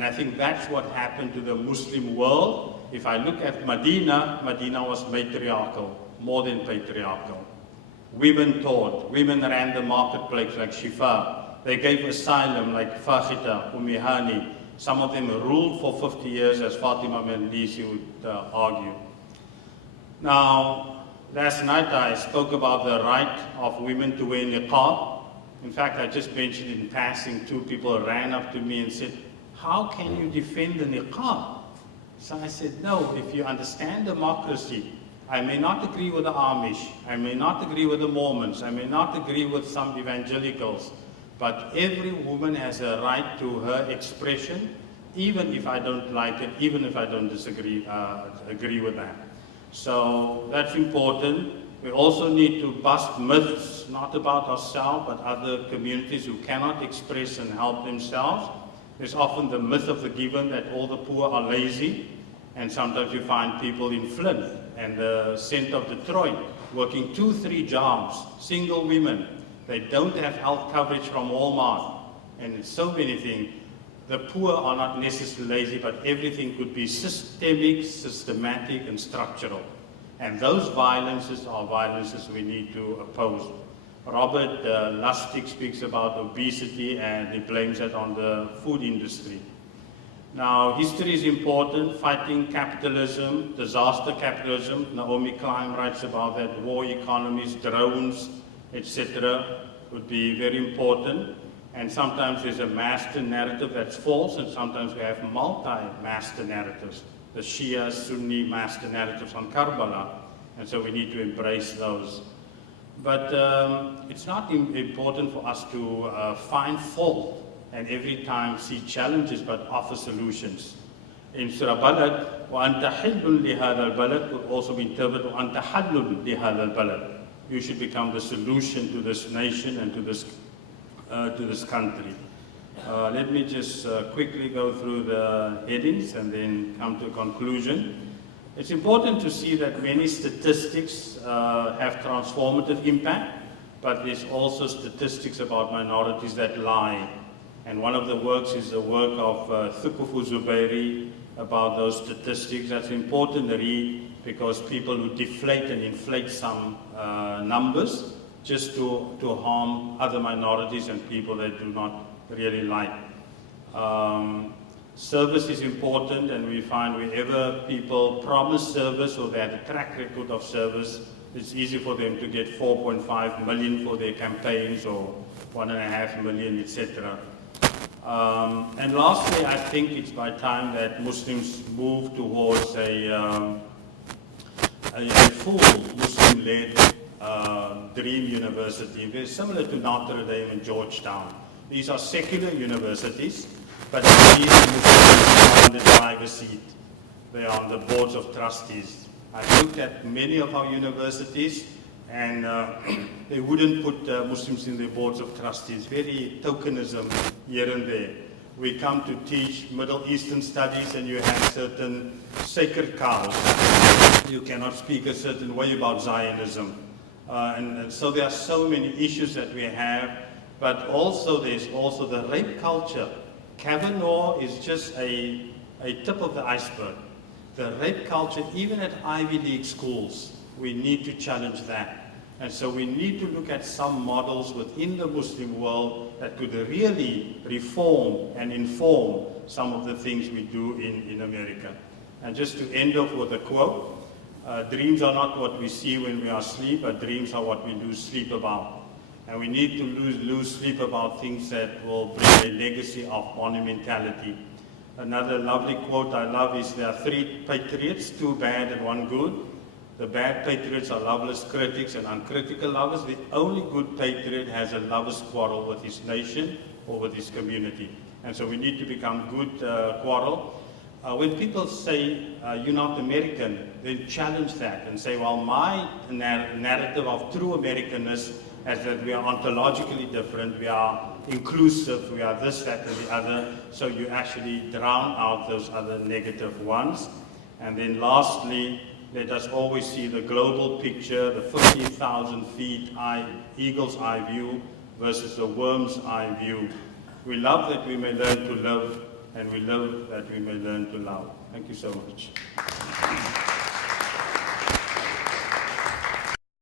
And I think that's what happened to the Muslim world. If I look at Medina, Medina was matriarchal, more than patriarchal. Women taught, women ran the marketplace like Shifa. They gave asylum like Fakhita, Umihani. Some of them ruled for 50 years, as Fatima Mendisi would argue. Now, last night I spoke about the right of women to wear niqab. In fact, I just mentioned in passing, two people ran up to me and said, how can you defend the niqab? So I said, no, if you understand democracy, I may not agree with the Amish, I may not agree with the Mormons, I may not agree with some evangelicals, but every woman has a right to her expression, even if I don't like it, even if I don't agree with that. So that's important. We also need to bust myths, not about ourselves, but other communities who cannot express and help themselves. There's often the myth of the given that all the poor are lazy, and sometimes you find people in Flint and the centre of Detroit working 2-3 jobs, single women. They don't have health coverage from Walmart, and it's so many things. The poor are not necessarily lazy, but everything could be systemic, systematic, and structural. And those violences are violences we need to oppose. Robert Lustig speaks about obesity, and he blames it on the food industry. Now, history is important, fighting capitalism, disaster capitalism. Naomi Klein writes about that, war economies, drones, etc. would be very important. And sometimes there's a master narrative that's false, and sometimes we have multi-master narratives. The Shia, Sunni master narratives on Karbala, and so we need to embrace those. But it's not important for us to find fault and every time see challenges, but offer solutions. In Surah Balad, وَأَنْتَ حِلٌّ لِهَذَا الْبَلَدِ could also be interpreted, وَأَنْتَ حَلٌّ لِهَذَا الْبَلَدِ. You should become the solution to this nation and to this country. Let me just quickly go through the headings and then come to a conclusion. It's important to see that many statistics have transformative impact, but there's also statistics about minorities that lie. And one of the works is the work of Thukufu Zubairi about those statistics. That's important to read because people who deflate and inflate some numbers just to harm other minorities and people they do not really like. Service is important, and we find wherever people promise service or they have a track record of service, it's easy for them to get 4.5 million for their campaigns or 1.5 million, etc. And lastly, I think it's by time that Muslims move towards a full Muslim-led dream university, very similar to Notre Dame and Georgetown. These are secular universities, but these Muslims are in the driver's seat. They are on the boards of trustees. I've looked at many of our universities, and they wouldn't put Muslims in their boards of trustees. Very tokenism here and there. We come to teach Middle Eastern studies, and you have certain sacred cows. You cannot speak a certain way about Zionism. And so there are so many issues that we have, but also there's also the rape culture. Kavanaugh is just a tip of the iceberg. The rape culture, even at Ivy League schools, we need to challenge that. And so we need to look at some models within the Muslim world that could really reform and inform some of the things we do in America. And just to end off with a quote, dreams are not what we see when we are asleep, but dreams are what we lose sleep about. And we need to lose sleep about things that will bring a legacy of monumentality. Another lovely quote I love is, there are 3 patriots, 2 bad and 1 good. The bad patriots are loveless critics and uncritical lovers. The only good patriot has a lover's quarrel with his nation or with his community. And so we need to become good quarrel. When people say, you're not American, then challenge that and say, well, my narrative of true Americanness is that we are ontologically different, we are inclusive, we are this, that, and the other, so you actually drown out those other negative ones. And then lastly, let us always see the global picture, the 50,000 feet eagle's eye view versus the worm's eye view. We love that we may learn to live, and we live that we may learn to love. Thank you so much.